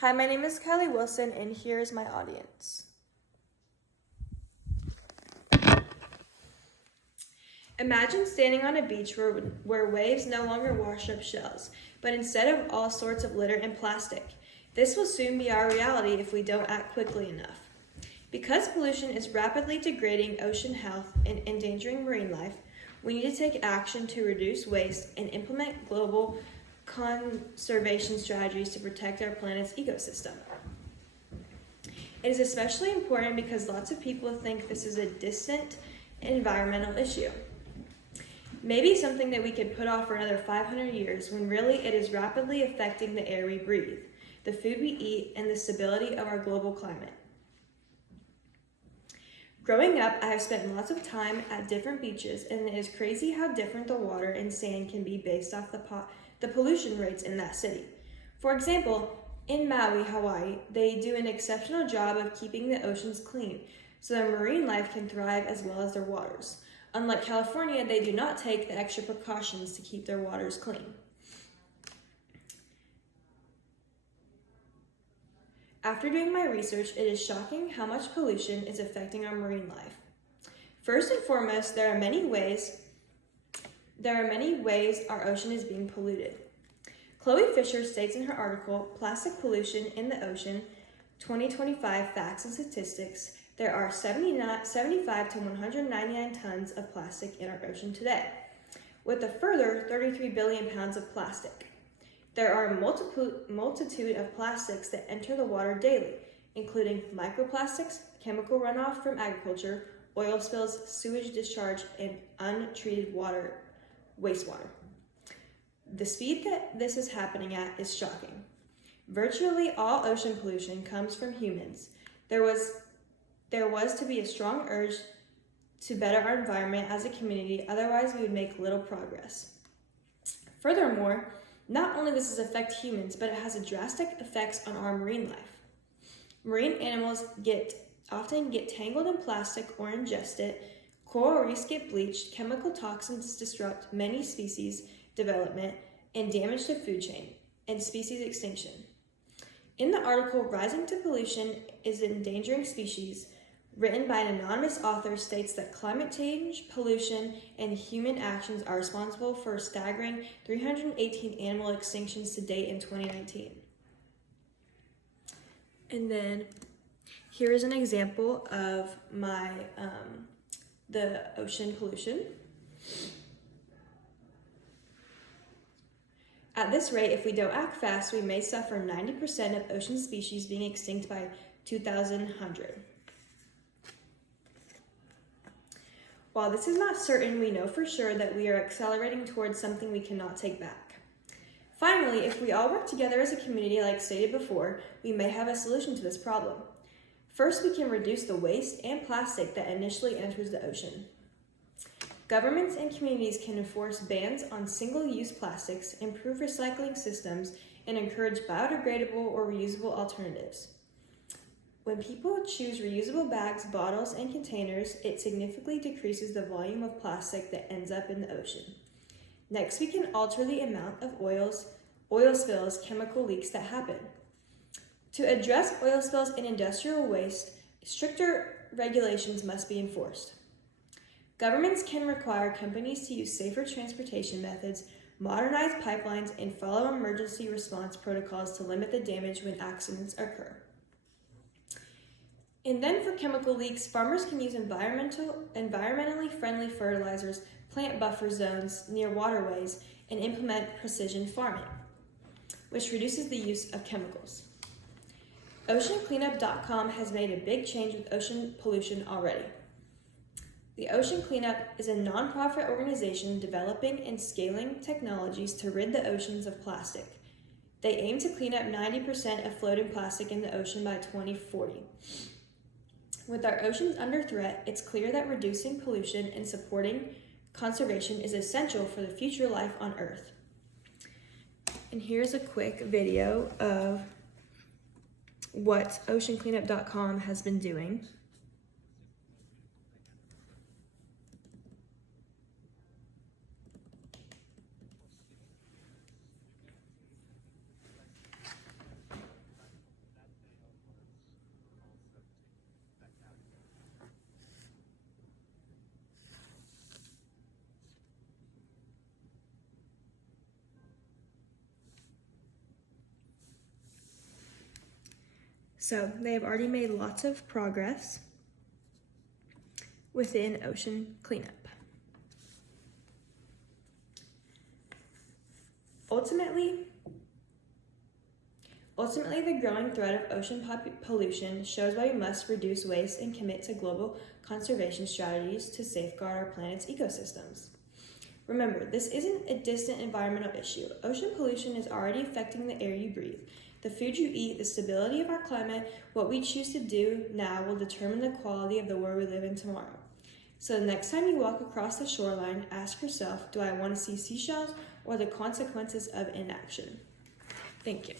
Hi, my name is Kylie Wilson, and here is my audience. Imagine standing on a beach where waves no longer wash up shells, but instead of all sorts of litter and plastic. This will soon be our reality if we don't act quickly enough. Because pollution is rapidly degrading ocean health and endangering marine life, we need to take action to reduce waste and implement global conservation strategies to protect our planet's ecosystem. It is especially important because lots of people think this is a distant environmental issue. Maybe something that we could put off for another 500 years when really it is rapidly affecting the air we breathe, the food we eat, and the stability of our global climate. Growing up, I have spent lots of time at different beaches, and it is crazy how different the water and sand can be based off the pollution rates in that city. For example, in Maui, Hawaii, they do an exceptional job of keeping the oceans clean so that marine life can thrive as well as their waters. Unlike California, they do not take the extra precautions to keep their waters clean. After doing my research, it is shocking how much pollution is affecting our marine life. First and foremost, there are many ways our ocean is being polluted. Chloe Fisher states in her article, Plastic Pollution in the Ocean, 2025 Facts and Statistics, there are 75 to 199 tons of plastic in our ocean today, with a further 33 billion pounds of plastic. There are a multitude of plastics that enter the water daily, including microplastics, chemical runoff from agriculture, oil spills, sewage discharge, and untreated wastewater. The speed that this is happening at is shocking. Virtually all ocean pollution comes from humans. There was to be a strong urge to better our environment as a community, otherwise we would make little progress. Furthermore, not only does this affect humans, but it has drastic effects on our marine life. Marine animals often get tangled in plastic or ingest it, coral reefs get bleached, chemical toxins disrupt many species development, and damage the food chain and species extinction. In the article, Rising to Pollution is Endangering Species, written by an anonymous author, states that climate change, pollution, and human actions are responsible for a staggering 318 animal extinctions to date in 2019. And then here is an example of the ocean pollution. At this rate, if we don't act fast, we may suffer 90% of ocean species being extinct by 2100. While this is not certain, we know for sure that we are accelerating towards something we cannot take back. Finally, if we all work together as a community, like stated before, we may have a solution to this problem. First, we can reduce the waste and plastic that initially enters the ocean. Governments and communities can enforce bans on single-use plastics, improve recycling systems, and encourage biodegradable or reusable alternatives. When people choose reusable bags, bottles, and containers, it significantly decreases the volume of plastic that ends up in the ocean. Next, we can alter the amount of oil spills, chemical leaks that happen. To address oil spills and industrial waste, stricter regulations must be enforced. Governments can require companies to use safer transportation methods, modernize pipelines, and follow emergency response protocols to limit the damage when accidents occur. And then for chemical leaks, farmers can use environmentally friendly fertilizers, plant buffer zones near waterways, and implement precision farming, which reduces the use of chemicals. OceanCleanup.com has made a big change with ocean pollution already. The Ocean Cleanup is a nonprofit organization developing and scaling technologies to rid the oceans of plastic. They aim to clean up 90% of floating plastic in the ocean by 2040. With our oceans under threat, it's clear that reducing pollution and supporting conservation is essential for the future life on Earth. And here's a quick video of what OceanCleanup.com has been doing. So they have already made lots of progress within ocean cleanup. Ultimately, the growing threat of ocean pollution shows why we must reduce waste and commit to global conservation strategies to safeguard our planet's ecosystems. Remember, this isn't a distant environmental issue. Ocean pollution is already affecting the air you breathe, the food you eat, the stability of our climate. What we choose to do now will determine the quality of the world we live in tomorrow. So the next time you walk across the shoreline, ask yourself, do I want to see seashells or the consequences of inaction? Thank you.